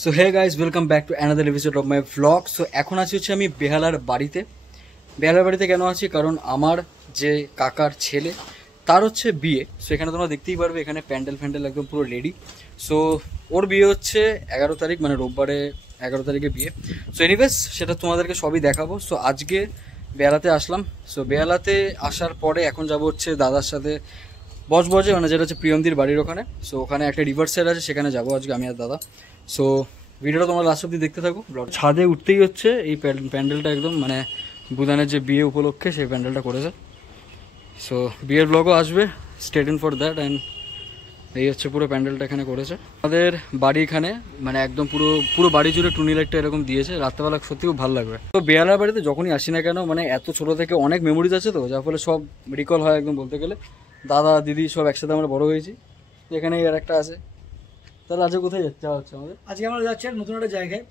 So hey guys welcome back to another episode of my vlog. So এখন আছি হচ্ছে আমি বেহালার বাড়িতে কেন আছি, কারণ আমার যে কাকার ছেলে তার হচ্ছে বিয়ে। সো এখানে তোমরা দেখতেই পারবে, এখানে প্যান্ডেল একদম পুরো রেডি। সো ওর বিয়ে হচ্ছে 11 তারিখ, মানে রোববারে 11 তারিখে বিয়ে। সো এনিওয়েজ সেটা তোমাদেরকে সবই দেখাবো। সো আজকে বেহালাতে আসলাম। সো বেহালাতে আসার পরে এখন যাবো হচ্ছে দাদার সাথে বজবজে, মানে যেটা হচ্ছে প্রিয়মদির বাড়ির ওখানে। সো ওখানে একটা রিভার সাইড আছে, সেখানে যাবো আজকে আমি আর দাদা। সো ভিডিওটা তোমরা লাস্ট অব্দি দেখতে থাকো। ছাদে উঠতেই হচ্ছে এই প্যান্ডেলটা একদম, মানে বুদানের যে বিয়ে উপলক্ষে সেই প্যান্ডেলটা করেছে। সো বিয়ের ব্লগও আসবে, stay tune for that. And এই হচ্ছে পুরো প্যান্ডেলটা এখানে করেছে আমাদের বাড়ি এখানে, মানে একদম পুরো বাড়ি জুড়ে টুনি লাইটটা এরকম দিয়েছে। রাত্রেবেলা সত্যি খুব ভালো লাগবে। তো বেহালার বাড়িতে যখনই আসি না কেন, মানে এত ছোট থেকে অনেক মেমোরিজ আছে, তো যার ফলে সব রিকল হয় একদম। বলতে গেলে দাদা দিদি সব একসাথে আমরা বড় হয়েছি। এখানে আর একটা আছে। তাহলে আজকে কোথায় যাওয়া হচ্ছে আমাদের? আজকে আমরা যাচ্ছি নতুন একটা জায়গায়,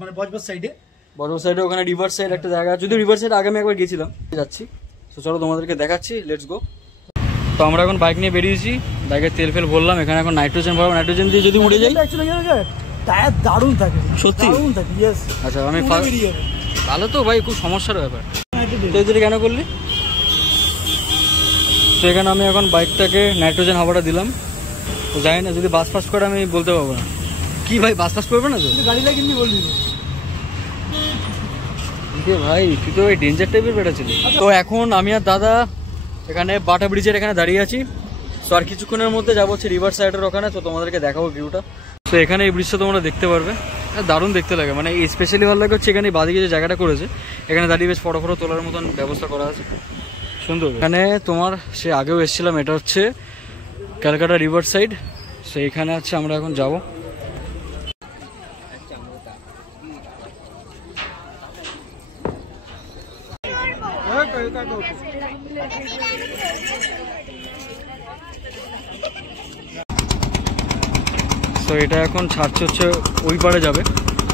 মানে বজবজ সাইডে। ওখানে রিভার সাইড একটা জায়গা, যদিও রিভার সাইড আগে আমি একবার গেছিলাম। যাচ্ছি, তো চলো তোমাদেরকে দেখাচ্ছি, লেটস গো। তো আমরা এখন বাইক নিয়ে বেরিয়েছি, বাইকের তেল ফেল ভরলাম। এখানে এখন নাইট্রোজেন ভরবো, নাইট্রোজেন দিয়ে যদি উড়ে যাই। টায়ার দারুণ থাকে, সত্যি দারুণ থাকে। ইয়েস। আচ্ছা আমি ভালো তো ভাই, খুব সমস্যার ব্যাপার। তো এই কেন করলি? তো এখানে আমি এখন বাইকটাকে নাইট্রোজেন হাওয়াটা দিলাম। তো জানি না যদি বাস ফাস করে আমি বলতে পারবো না। কি ভাই বাস ফাস করবে না তো? গাড়ি লাগিয়ে বলবি ভাই, তুই তো ওই ডেঞ্জার টাইপের বেটা ছিলি। তো এখন আমি আর দাদা এখানে বাটা ব্রিজের এখানে দাঁড়িয়ে আছি। তো আর কিছুক্ষণের মধ্যে যাবো হচ্ছে রিভার সাইডের ওখানে। তো তোমাদেরকে দেখাবো ভিউটা। তো এখানে এই ব্রিজটা তোমরা দেখতে পারবে, দারুণ দেখতে লাগে। মানে স্পেশালি ভালো লাগে হচ্ছে এখানে বাদিকে যে জায়গাটা করেছে, এখানে দাঁড়িয়ে বেশ ফটো তোলার মতন ব্যবস্থা করা আছে, সুন্দর। এখানে তোমার সে আগেও এসেছিলাম, এটা হচ্ছে ক্যালকাটা রিভার সাইড। সো এখানে আছে, আমরা এখন যাবো। তো এটা এখন ছাড়ছে হচ্ছে ওই পারে যাবে,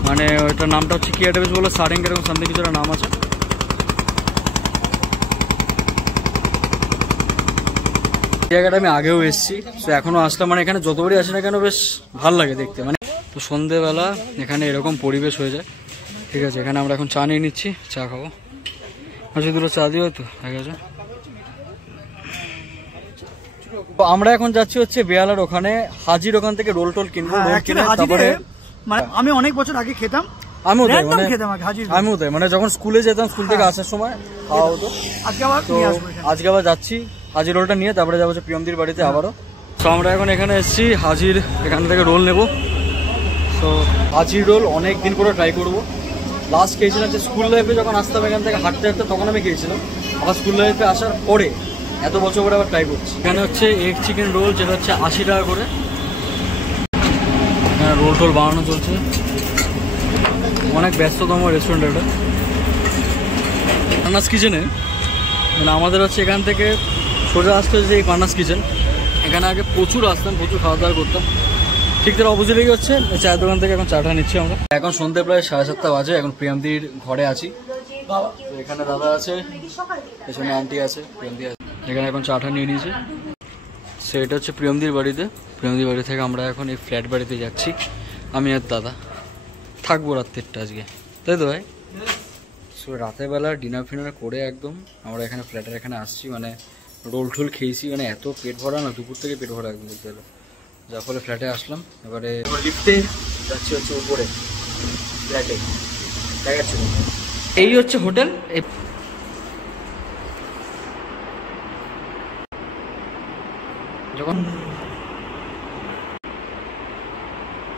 মানে ওইটার নামটা হচ্ছে কি একটা বেশ বলো সারেঙ্গ এরকম সামথিং কিছু একটা নাম আছে। জায়গাটা আমি আগেও এসেছি, তো এখনো আসলাম। মানে এখানে যতবারই আসি না কেন বেশ ভালো লাগে দেখতে। মানে তো সন্ধেবেলা এখানে এরকম পরিবেশ হয়ে যায়। ঠিক আছে, এখানে আমরা এখন চা নিয়ে নিচ্ছি, চা খাবো। আচ্ছা দুটো চা দিও তো, ঠিক আছে। তো আমরা এখন যাচ্ছি হচ্ছে বেহালার ওখানে, হাজির ওখান থেকে রোল টোল কিনবো। তারপরে মানে আমি অনেক বছর আগে খেতাম, আমিও তাই, মানে যখন স্কুলে যেতাম, স্কুল থেকে আসার সময় খাওয়া হতো। আজকে আবার যাচ্ছি হাজির রোলটা নিয়ে, তারপরে যাবো প্রিয়মদির বাড়িতে আবারও। তো আমরা এখন এখানে এসেছি হাজির, এখান থেকে রোল নেবো। তো হাজির রোল অনেক দিন করে ট্রাই করবো। লাস্ট খেয়েছিলাম যে স্কুল লাইফে যখন আসতাম এখান থেকে হাঁটতে তখন আমি খেয়েছিলাম। আবার স্কুল লাইফে আসার পরে এত বছর পরে আবার ট্রাই করছি। এখানে হচ্ছে এগ চিকেন রোল, যেটা হচ্ছে 80 টাকা করে। হ্যাঁ, রোল টোল বানানো চলছে, অনেক ব্যস্ততম রেস্টুরেন্ট এটা, পান্নাস কিচেনে। মানে আমাদের হচ্ছে এখান থেকে সোজা আসতে হচ্ছে এই পান্নাস কিচেন। এখানে আগে প্রচুর আসতাম, প্রচুর খাওয়া দাওয়া করতাম। ঠিক তার অপোজিটেই হচ্ছে চায়ের দোকান থেকে এখন চাটা নিচ্ছি আমরা। এখন সন্ধ্যে প্রায় 7:30 বাজে, এখন প্রিয়মদির ঘরে আছি। এখানে দাদা আছে, পেছনে আন্টি আছে, প্রিয়মদি আছে। এখানে এখন চাটা নিয়ে নিয়েছে। সেটা হচ্ছে প্রিয়মদির বাড়িতে। প্রিয়মদির বাড়ি থেকে আমরা এখন এই ফ্ল্যাট বাড়িতে যাচ্ছি, আমি আর দাদা থাকবো রাত্রেরটা আজকে, তাই তো ভাই? সো রাতের বেলা ডিনার ফিনার করে একদম আমরা এখানে ফ্ল্যাটের এখানে আসছি। মানে রোল টোল খেয়েছি, মানে এত পেট ভরা না, দুপুর থেকে পেট ভরা একদম বলতে গেলে। যার ফলে ফ্ল্যাটে আসলাম। এবারে লিফটে যাচ্ছি হচ্ছে উপরে ফ্ল্যাটে, দেখাচ্ছি। এই হচ্ছে হোটেল। যখন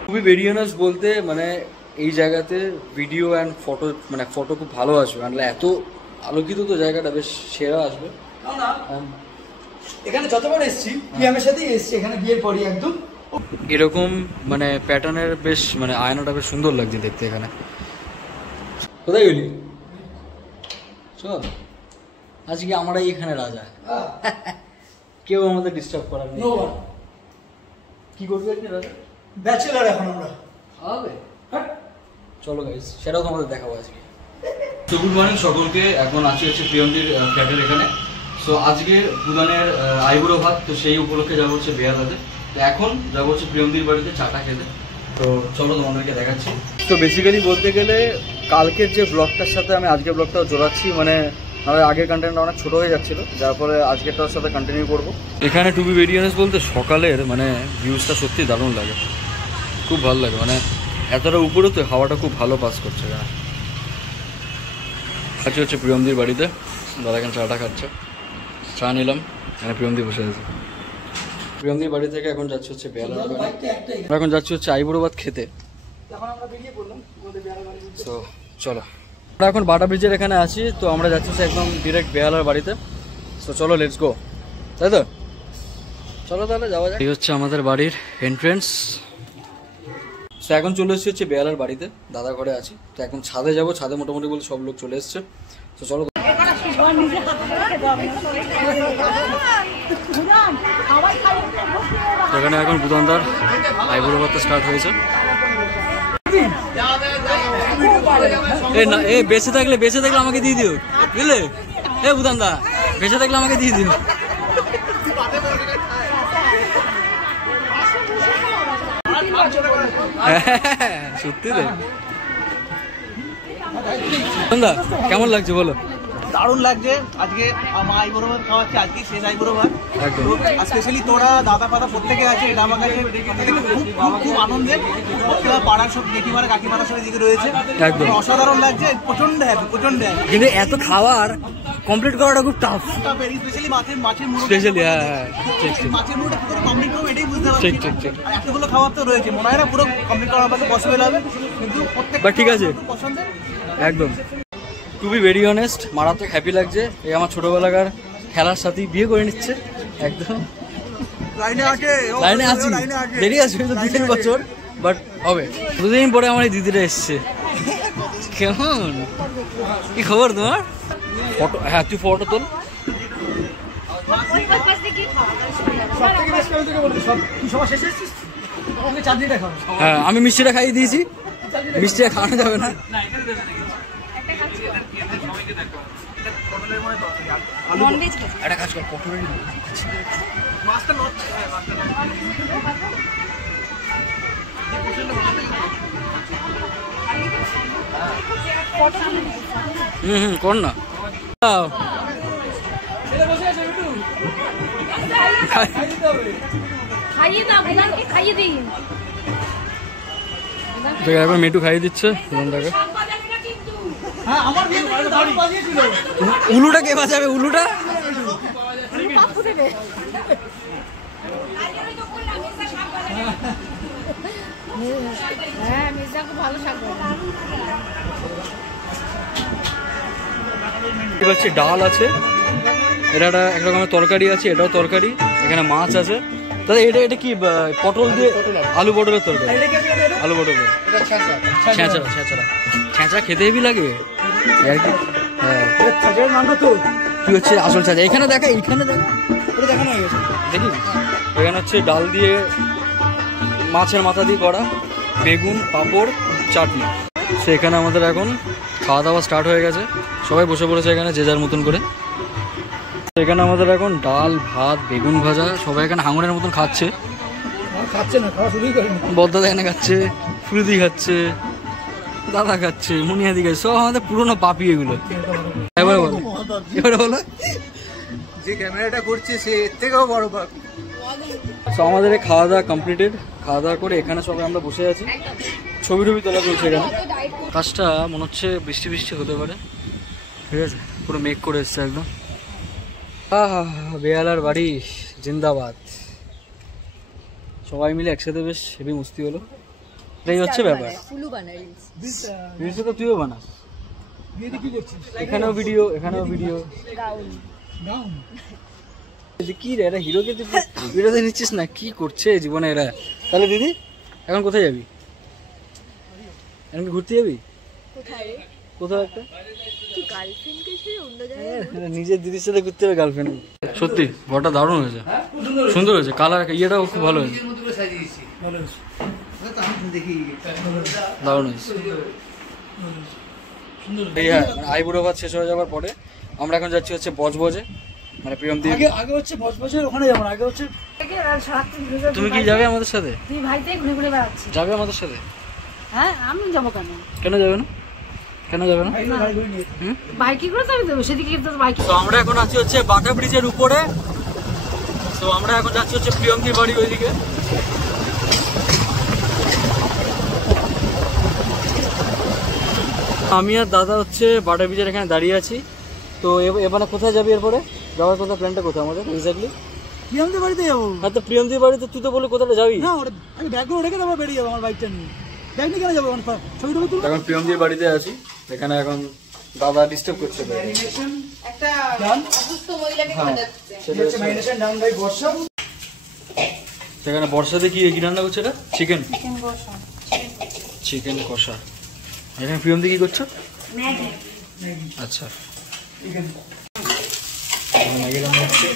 খুবই বেরিয়ানাস বলতে, মানে এই জায়গাতে ভিডিও অ্যান্ড ফটো, মানে ফটো খুব ভালো আসবে। মানে এত আলোকিত তো জায়গাটা, বেশ সেরা আসবে। এখানে যতবার এসেছি প্রিয়ামের সাথেই এসেছি, এখানে বিয়ের পরই একদম এরকম মানে প্যাটার্নের বেশ, মানে আয়নাটা বেশ সুন্দর লাগছে দেখতে। এখানে কোথায় গেলি? চল, আজকে আমরাই এখানে রাজা, কেউ আমাদের ডিস্টার্ব করার নেই। কি করবি আজকে রাজা? ব্যাচেলার এখন আমরা হবে। চলো গাইস, সেটাও তোমাদের দেখাবো আজকে। তো গুড মর্নিং সকলকে। এখন আছি হচ্ছে প্রিয়মদির ফ্ল্যাটের এখানে। সো আজকে বুদানের আইবুড়ো ভাত, তো সেই উপলক্ষে যাবো হচ্ছে বেহালাতে। তো এখন যাবো হচ্ছে প্রিয়মদির বাড়িতে চাটা খেতে। তো তো চলো তোমাদেরকে দেখাচ্ছি। তো বেসিক্যালি বলতে গেলে কালকের যে ব্লগটার সাথে আমি আজকের ব্লগটাও জোড়াচ্ছি, মানে আমাদের আগের কন্টেন্টটা অনেক ছোটো হয়ে যাচ্ছিলো, যার ফলে আজকেরটার সাথে কন্টিনিউ করবো। এখানে টু বি ভেরি অনেস্ট বলতে সকালের মানে ভিউজটা সত্যি দারুণ লাগে, খুব ভালো লাগে, মানে এতটা উপরে তো হাওয়াটা খুব ভালো পাস করছে। আজকে হচ্ছে প্রিয়মদির বাড়িতে, দাদা এখানে চাটা খাচ্ছে, চা নিলাম, এখানে প্রিয়মদি বসে আছে। প্রিয়মদির বাড়ি থেকে এখন যাচ্ছি হচ্ছে বেহালার বাড়ি, এখন যাচ্ছি হচ্ছে আইবুড়ো ভাত খেতে। তো চলো, আমরা এখন বাটা ব্রিজের এখানে আছি, তো আমরা যাচ্ছি একদম ডিরেক্ট বেহালার বাড়িতে। তো চলো লেটস গো, তাই তো চলো তাহলে যাওয়া যায়। এই হচ্ছে আমাদের বাড়ির এন্ট্রেন্স। তো এখন চলে এসেছি হচ্ছে বেহালার বাড়িতে, দাদা ঘরে আছি। তো এখন ছাদে যাবো, ছাদে মোটামুটি বলে সব লোক চলে এসছে। তো চলো, এখানে এখন বুদানদার আইবুড়ো ভাত স্টার্ট হয়েছে। এ বেঁচে থাকলে আমাকে দিয়ে দিও, বুঝলে? এ বুদানদা বেঁচে থাকলে আমাকে দিয়ে দিও। সত্যি রে, কেমন লাগছে বলো? দারুণ লাগছে। আজকে আইবুড়ো ভাত খাওয়াচ্ছি, আজকে শেষ আইবুড়ো ভাত। স্পেশালি তোরা দাদা ফাদা প্রত্যেকে আছে, এটা আমার কাছে খুব আনন্দের। পাড়ার সব জেঠিমারা কাকিমারা সব দিকে রয়েছে, একদম অসাধারণ লাগছে, প্রচন্ড হ্যাপি, প্রচন্ড হ্যাপি। কিন্তু এত খাবার কমপ্লিট করাটা খুব টাফ, স্পেশালি মাছের মুড়ো, স্পেশালি মাছের মুড়োটা কি করে কমপ্লিট করবো এটাই বুঝতে পারছি। ঠিক এতগুলো খাবার তো রয়েছে, মনে হয় না পুরো কমপ্লিট করার পক্ষে পসিবল হবে, কিন্তু প্রত্যেকটা ঠিক আছে পছন্দের একদম। টু বি ভেরি অনেস্ট, মারাত্মক হ্যাপি লাগছে। এই আমার ছোটবেলাকার খেলার সাথে বিয়ে করে নিচ্ছে একদম। লাইনে আছি, দেরি আছে 2-3 বছর, বাট হবে। 2 দিন পরে আমার এই দিদিটা এসছে। কেমন, কি খবর তোমার? ফটো, হ্যাঁ তুই ফটো তোল। হ্যাঁ আমি মিষ্টিটা খাইয়ে দিয়েছি, মিষ্টিটা খাওয়ানো যাবে না। একটা কাজ কর, পটলের কর না। এখন মেটু খাইয়ে দিচ্ছে উলুটা। কে বাঁচাবে উলুটা? ডাল আছে, এটা এক রকমের তরকারি আছে, এটাও তরকারি, এখানে মাছ আছে। দাদা এটা কি পটল দিয়ে আলু পটলের তরকারি? আলু পটলের ছেঁচড়া খেতে হেবি লাগে। হ্যাঁ কি হচ্ছে আসল ছাঁচা? এখানে দেখা, এইখানে দেখা দেখানো হয়ে গেছে, দেখি। এখানে হচ্ছে ডাল দিয়ে মাছের মাথা দিয়ে করা, বেগুন, পাঁপড়, চাটনি। সেখানে আমাদের এখন খাওয়া দাওয়া স্টার্ট হয়ে গেছে, সবাই বসে পড়েছে এখানে যে যার মতন করে। এখানে আমাদের এখন ডাল, ভাত, বেগুন ভাজা, সবাই এখানে হাঙরের মতন খাচ্ছে। বদ্দাদা এখানে খাচ্ছে, ফুলদি খাচ্ছে, দাদা খাচ্ছে, মুনিয়াদি খাচ্ছে, সব আমাদের পুরোনো পাপি এগুলো। এবারে বলো, যে ক্যামেরাটা করছে সে এর থেকেও বড় পাপি। তো আমাদের খাওয়া দাওয়া কমপ্লিটেড, খাওয়া দাওয়া করে এখানে সবাই আমরা বসে আছি, ছবি টবি তোলা চলছে এখানে। কাজটা মনে হচ্ছে বৃষ্টি বৃষ্টি হতে পারে, ঠিক আছে, পুরো মেঘ করে এসছে একদম। বেহালার বাড়ি জিন্দাবাদ। সবাই মিলে একসাথে বেশ হেভি মস্তি হলো, এটাই হচ্ছে ব্যাপার। তো তুইও বানাস, এখানেও ভিডিও, এখানেও ভিডিও। কি রে, এরা হিরোকে তুই ভিডিওতে নিচ্ছিস না? কি করছে জীবনে এরা? তাহলে দিদি এখন কোথায় যাবি? এখন ঘুরতে যাবি কোথাও একটা? নিজের দিদির সাথে ঘুরতে হবে, গার্লফ্রেন্ড। সত্যি ঘরটা দারুণ হয়েছে, সুন্দর হয়েছে, কালার ইয়েটাও খুব ভালো হয়েছে, দারুণ হয়েছে। আইবুড়ো ভাত শেষ হয়ে যাওয়ার পরে আমরা এখন যাচ্ছি হচ্ছে বজবজে। মানে প্রিয়মদি আগে হচ্ছে বছর ওখানে যাবো, আগে হচ্ছে তুমি কি যাবে আমাদের সাথে? তুই ভাইতে ঘুরে ঘুরে বেড়াচ্ছিস। যাবে আমাদের সাথে? হ্যাঁ আমি যাবো কেন? কেন যাবে না? কেন যাবে না? বাইকে করে তো আমি যাবো, সেদিকে তো বাইকে। তো আমরা এখন আছি হচ্ছে বাটা ব্রিজের উপরে। তো আমরা এখন যাচ্ছি হচ্ছে প্রিয়মদির বাড়ি ওইদিকে। আমি আর দাদা হচ্ছে বাটা ব্রিজের এখানে দাঁড়িয়ে আছি। তো এবারে কোথায় যাবি এরপরে? যাওয়ার কথা প্ল্যানটা কোথায় আমাদের এক্স্যাক্টলি? প্রিয়মদের বাড়িতে যাবো। হ্যাঁ তো প্রিয়মদির বাড়িতে তুই তো বলে কোথাটা যাবি? না আমি ব্যাগগুলো রেখে তারপর বেরিয়ে যাবো আমার বাইকটা নিয়ে। ব্যাগ নিয়ে কেন যাবো? ছবি টবি তুলবো। এখন প্রিয়মদির বাড়িতে আছি, এখানে এখন দাদা ডিস্টার্ব করছে। একটা অসুস্থ মহিলাকে খোঁজাচ্ছে। ডান ভাই বর্ষা। সেখানে বর্ষাতে কি রান্না করছে? এটা চিকেন কষা। চিকেন কষা। এখানে প্রিয়মদি কি করছো? ম্যাগি। আচ্ছা ম্যাগি রান্না হচ্ছে।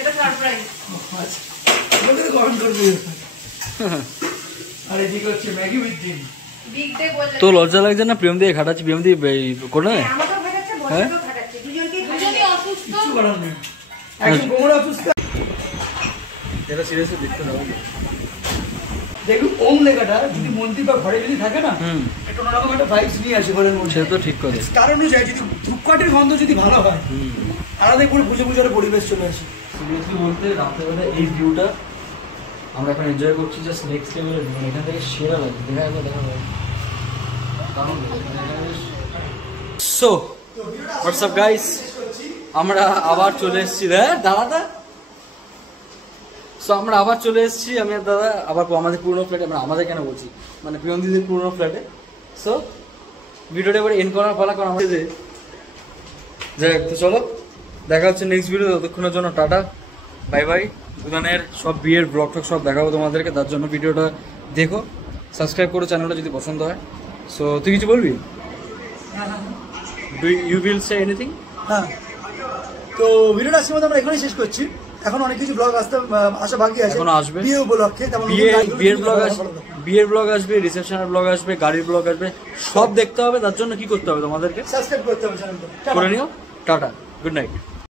এটা সারপ্রাইজ। গরম করবি। আরে ঠিক হচ্ছে ম্যাগি উইথ ডিম। বিগ ডে বলে। তো লজ্জা লাগছে না প্রিয়মদি খাটাচ্ছি? প্রিয়মদি করে নেয়? আমাকেও খাটাচ্ছে, বসেও খাটাচ্ছে। দুজনে অসুস্থ। কিছু করার নেই। একদম কোমর অসুস্থ। এটা সিরিয়াসলি দেখতে হবে। দেখুন ওম লেখাটা যদি মন্দির বা ঘরে যদি থাকে না, একটু অন্যরকম একটা ভাইবস নিয়ে আসে ঘরের মধ্যে। সে তো ঠিক কথা। তার অনুযায়ী যদি ধূপকাঠির গন্ধ যদি ভালো হয়, আলাদা করে পুজো পুজোর পরিবেশ চলে আসে। সিরিয়াসলি বলতে রাত্রেবেলা এই ভিউটা আমরা এখন এনজয় করছি, জাস্ট নেক্সট লেভেলের ভিউ। এখান থেকে সেরা লাগে, দেখা যায়। সো হোয়াটসঅ্যাপ গাইস, আমরা আবার চলে এসেছি। দাদা সো আমরা আবার চলে এসেছি, আমি আর দাদা আবার আমাদের পুরোনো ফ্ল্যাটে। মানে আমাদের কেন বলছি, মানে প্রিয়মদিদির পুরোনো ফ্ল্যাটে। সো ভিডিওটা এবার এন্ড করার পালা, কারণ আমাদের যাই হোক। তো চলো দেখা হচ্ছে নেক্সট ভিডিও। ততক্ষণের জন্য টাটা, বাই বাই। দুজনের সব বিয়ের ব্লগ টক সব দেখাবো তোমাদেরকে, তার জন্য ভিডিওটা দেখো, সাবস্ক্রাইব করো চ্যানেলটা যদি পছন্দ হয়। সো তুই কিছু বলবি? Do you will say anything? হ্যাঁ, তো ভিডিওটা আজকের মধ্যে আমরা এখানেই শেষ করছি। এখন অনেক কিছু ব্লগ আসা বাকি আছে, এখনো আসবে। বিয়ে উপলক্ষে বিয়ের ব্লগ আসবে, বিয়ের ব্লগ আসবে, রিসেপশনের ব্লগ আসবে, গাড়ির ব্লগ আসবে, সব দেখতে হবে। তার জন্য কি করতে হবে তোমাদেরকে? সাবস্ক্রাইব করতে হবে চ্যানেলটা। করে নিও। Tata, good night.